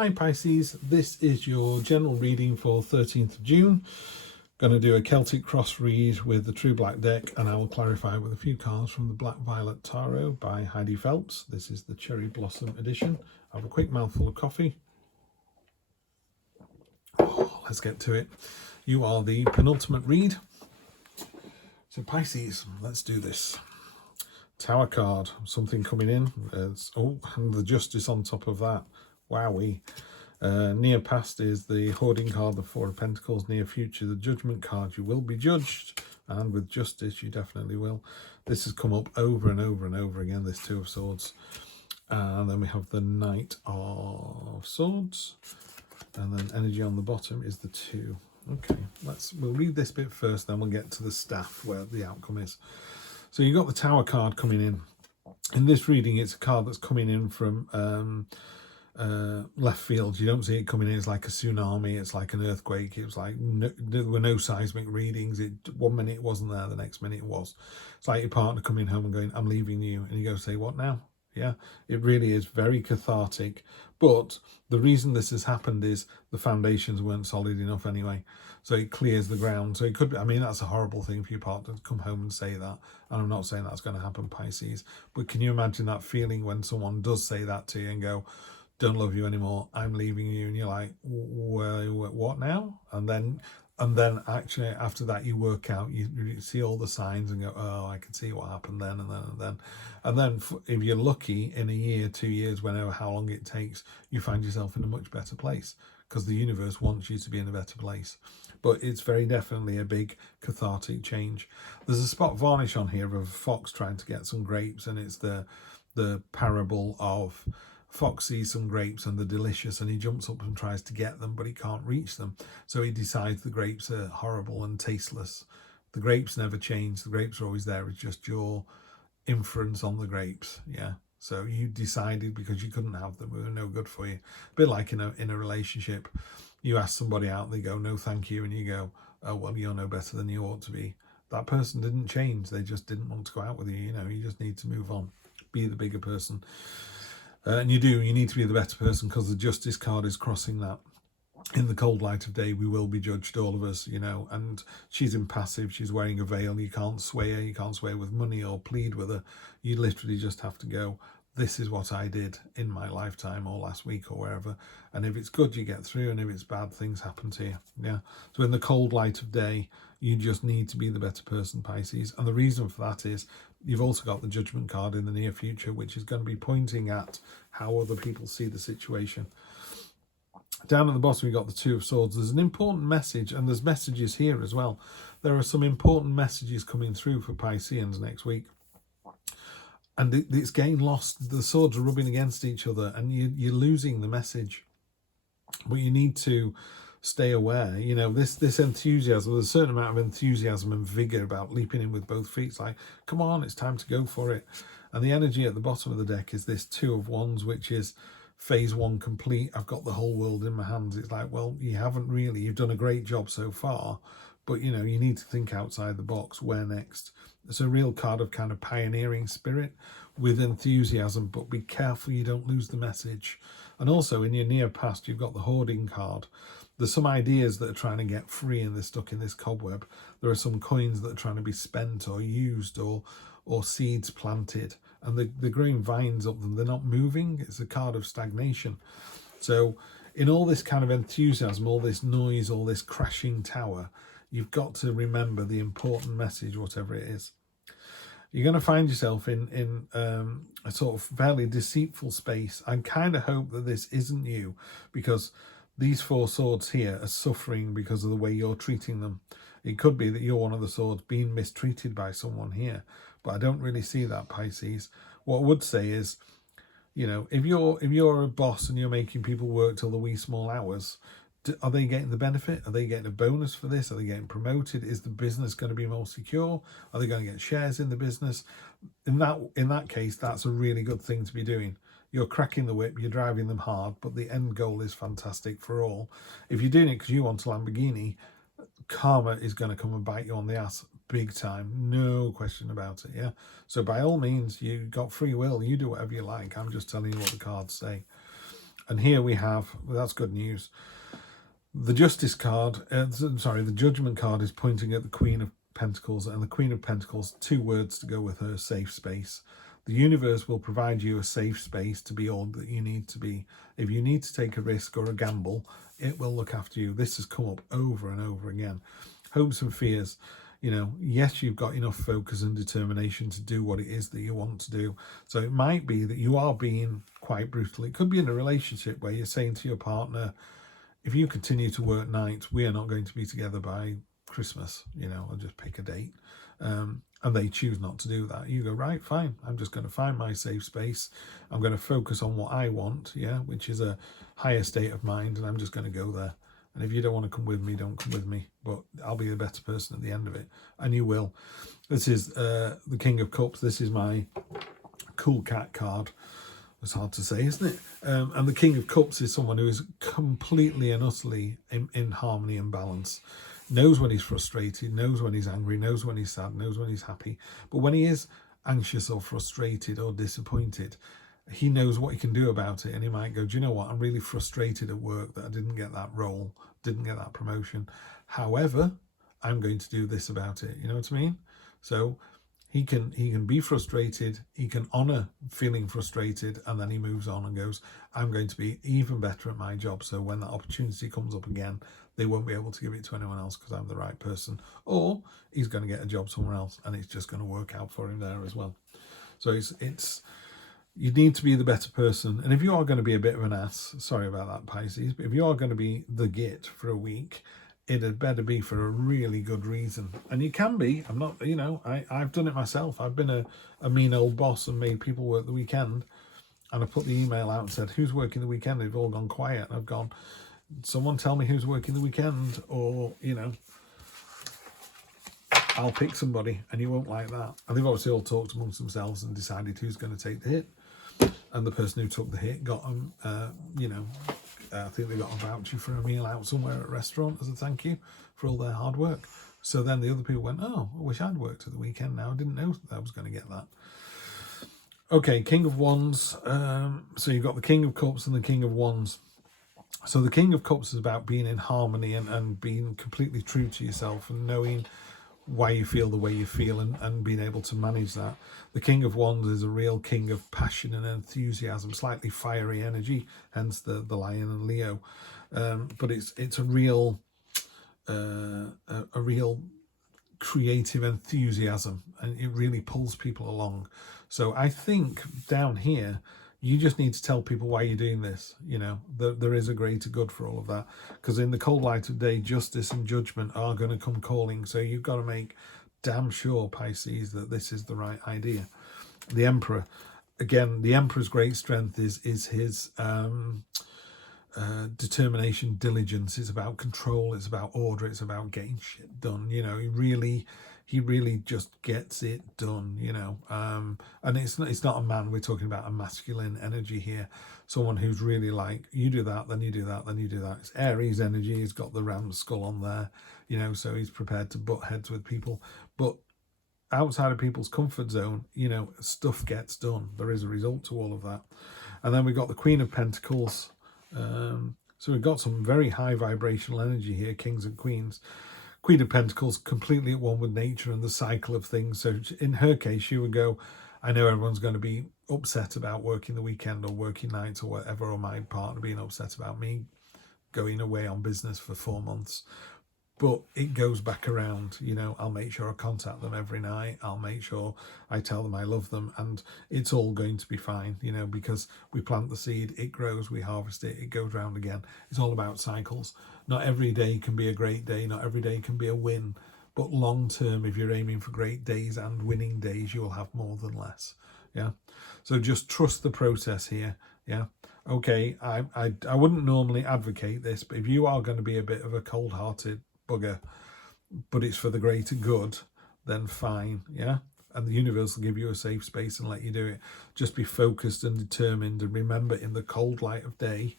Hi Pisces, this is your general reading for 13th of June. Going to do a Celtic cross read with the True Black deck, and I will clarify with a few cards from the Black Violet Tarot by Heidi Phelps. This is the Cherry Blossom edition. I have a quick mouthful of coffee. Let's get to it. You are the penultimate read. So Pisces, let's do this. Tower card, something coming in. And the Justice on top of that. Wowee. Near past is the hoarding card, the Four of Pentacles. Near future, the Judgment card. You will be judged, and with justice, you definitely will. This has come up over and over and over again, this Two of Swords. And then we have the Knight of Swords, and then energy on the bottom is the Two. Okay, we'll read this bit first, then we'll get to the staff where the outcome is. So you got the Tower card coming in. In this reading, it's a card that's coming in from left field. You don't see it coming in. It's like a tsunami, it's like an earthquake. It was like there were no seismic readings. 1 minute it wasn't there, the next minute it was. It's like your partner coming home and going, I'm leaving you, and you go, say, what now? Yeah, it really is very cathartic. But the reason this has happened is the foundations weren't solid enough anyway, so it clears the ground. So it could be, I mean, that's a horrible thing for your partner to come home and say that, and I'm not saying that's going to happen, Pisces, but can you imagine that feeling when someone does say that to you and go, don't love you anymore, I'm leaving you, and you're like, well, what now? And then actually after that you work out, you see all the signs and go, oh, I can see what happened then, and then if you're lucky, in a year, 2 years, whenever, how long it takes, you find yourself in a much better place, because the universe wants you to be in a better place. But it's very definitely a big cathartic change. There's a spot varnish on here of a fox trying to get some grapes, and it's the parable of fox sees some grapes and they're delicious, and he jumps up and tries to get them, but he can't reach them, so he decides the grapes are horrible and tasteless. The grapes never change, the grapes are always there, it's just your inference on the grapes. Yeah, so you decided because you couldn't have them, they were no good for you. A bit like in a relationship, you ask somebody out, they go, no thank you, and you go, oh well, you're no better than you ought to be. That person didn't change, they just didn't want to go out with you. You know, you just need to move on, be the bigger person. And you need to be the better person, because the Justice card is crossing that. In the cold light of day, we will be judged, all of us, you know. And she's impassive, she's wearing a veil, you can't sway her, you can't sway her with money or plead with her. You literally just have to go, this is what I did in my lifetime or last week or wherever, and if it's good, you get through, and if it's bad, things happen to you. Yeah, so in the cold light of day, you just need to be the better person, Pisces. And the reason for that is you've also got the Judgment card in the near future, which is going to be pointing at how other people see the situation. Down at the bottom, we got the Two of Swords. There's an important message, and there's messages here as well. There are some important messages coming through for Pisceans next week. And it's getting lost. The swords are rubbing against each other, and you're losing the message. But you need to stay aware. You know, this enthusiasm, there's a certain amount of enthusiasm and vigor about leaping in with both feet. It's like, come on, it's time to go for it. And the energy at the bottom of the deck is this Two of Wands, which is phase one complete. I've got the whole world in my hands. It's like, well, you haven't really. You've done a great job so far, but you know, you need to think outside the box. Where next? It's a real card of kind of pioneering spirit with enthusiasm, but be careful you don't lose the message. And also in your near past, you've got the hoarding card. There's some ideas that are trying to get free and they're stuck in this cobweb. There are some coins that are trying to be spent or used, or seeds planted, and they're growing vines up them. They're not moving. It's a card of stagnation. So in all this kind of enthusiasm, all this noise, all this crashing tower, you've got to remember the important message, whatever it is. You're going to find yourself in a sort of fairly deceitful space. I kind of hope that this isn't you, because these Four Swords here are suffering because of the way you're treating them. It could be that you're one of the swords being mistreated by someone here, but I don't really see that, Pisces. What I would say is, you know, if you're a boss and you're making people work till the wee small hours, are they getting the benefit? Are they getting a bonus for this? Are they getting promoted? Is the business going to be more secure? Are they going to get shares in the business? In that case, that's a really good thing to be doing. You're cracking the whip, you're driving them hard, but the end goal is fantastic for all. If you're doing it because you want a Lamborghini, karma is going to come and bite you on the ass big time, no question about it. Yeah, so by all means, you got free will, you do whatever you like. I'm just telling you what the cards say. And here we have, well, that's good news. The Justice card, the Judgment card is pointing at the Queen of Pentacles, and the Queen of Pentacles, 2 words to go with her: safe space. The universe will provide you a safe space to be all that you need to be. If you need to take a risk or a gamble, it will look after you. This has come up over and over again. Hopes and fears. You know, yes, you've got enough focus and determination to do what it is that you want to do. So it might be that you are being quite brutal. It could be in a relationship where you're saying to your partner, if you continue to work nights, we are not going to be together by Christmas. You know, I'll just pick a date. And they choose not to do that. You go, right, fine. I'm just going to find my safe space. I'm going to focus on what I want, which is a higher state of mind, and I'm just going to go there. And if you don't want to come with me, don't come with me. But I'll be the better person at the end of it. And you will. This is the King of Cups. This is my Cool Cat card. It's hard to say, isn't it? And the King of Cups is someone who is completely and utterly in harmony and balance. Knows when he's frustrated, knows when he's angry, knows when he's sad, knows when he's happy. But when he is anxious or frustrated or disappointed, he knows what he can do about it. And he might go, do you know what? I'm really frustrated at work that I didn't get that role, didn't get that promotion. However, I'm going to do this about it. You know what I mean? So he can be frustrated, he can honour feeling frustrated, and then he moves on and goes, I'm going to be even better at my job, so when that opportunity comes up again, they won't be able to give it to anyone else because I'm the right person. Or he's going to get a job somewhere else and it's just going to work out for him there as well. So it's you need to be the better person. And if you are going to be a bit of an ass, sorry about that, Pisces, but if you are going to be the git for a week, it had better be for a really good reason. And you can be. I'm not, I've done it myself. I've been a mean old boss and made people work the weekend. And I put the email out and said, who's working the weekend? They've all gone quiet. And I've gone, someone tell me who's working the weekend, or, I'll pick somebody, and you won't like that. And they've obviously all talked amongst themselves and decided who's going to take the hit. And the person who took the hit got them, I think they got a voucher for a meal out somewhere at a restaurant as a thank you for all their hard work. So then the other people went, oh, I wish I'd worked at the weekend now. I didn't know that I was going to get that. Okay, King of Wands. So you've got the King of Cups and the King of Wands. So the King of Cups is about being in harmony and being completely true to yourself and knowing why you feel the way you feel and being able to manage that. The King of Wands is a real king of passion and enthusiasm, slightly fiery energy, hence the Lion and Leo. But it's a real creative enthusiasm, and it really pulls people along. So I think down here, you just need to tell people why you're doing this. There is a greater good for all of that. Because in the cold light of day, justice and judgment are going to come calling. So you've got to make damn sure, Pisces, that this is the right idea. The Emperor. Again, the Emperor's great strength is his determination, diligence. It's about control. It's about order. It's about getting shit done. He really just gets it done, and it's not a man. We're talking about a masculine energy here. Someone who's really like, you do that, then you do that, then you do that. It's Aries energy. He's got the ram skull on there, so he's prepared to butt heads with people. But outside of people's comfort zone, stuff gets done. There is a result to all of that. And then we've got the Queen of Pentacles. So we've got some very high vibrational energy here, kings and queens. Queen of Pentacles, completely at one with nature and the cycle of things. So in her case, she would go, I know everyone's going to be upset about working the weekend or working nights or whatever, or my partner being upset about me going away on business for 4 months. But it goes back around, I'll make sure I contact them every night. I'll make sure I tell them I love them, and it's all going to be fine, because we plant the seed, it grows, we harvest it, it goes round again. It's all about cycles. Not every day can be a great day. Not every day can be a win. But long term, if you're aiming for great days and winning days, you will have more than less. Yeah. So just trust the process here. Yeah. Okay. I wouldn't normally advocate this, but if you are going to be a bit of a cold-hearted bugger, but it's for the greater good, then fine. Yeah. And the universe will give you a safe space and let you do it. Just be focused and determined, and remember, in the cold light of day,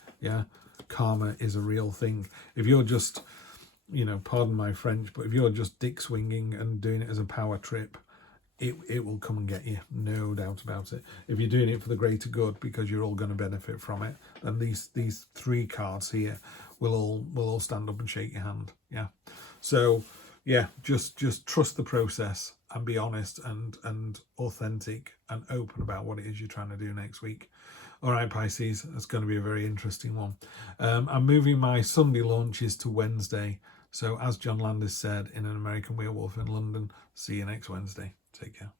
karma is a real thing. If you're just, pardon my French, but if you're just dick swinging and doing it as a power trip, it will come and get you, no doubt about it. If you're doing it for the greater good because you're all going to benefit from it, then these 3 cards here will all stand up and shake your hand. Yeah. So yeah, just trust the process and be honest and authentic and open about what it is you're trying to do next week. All right, Pisces, that's going to be a very interesting one. I'm moving my Sunday launches to Wednesday. So as John Landis said in An American Werewolf in London, see you next Wednesday. Take care.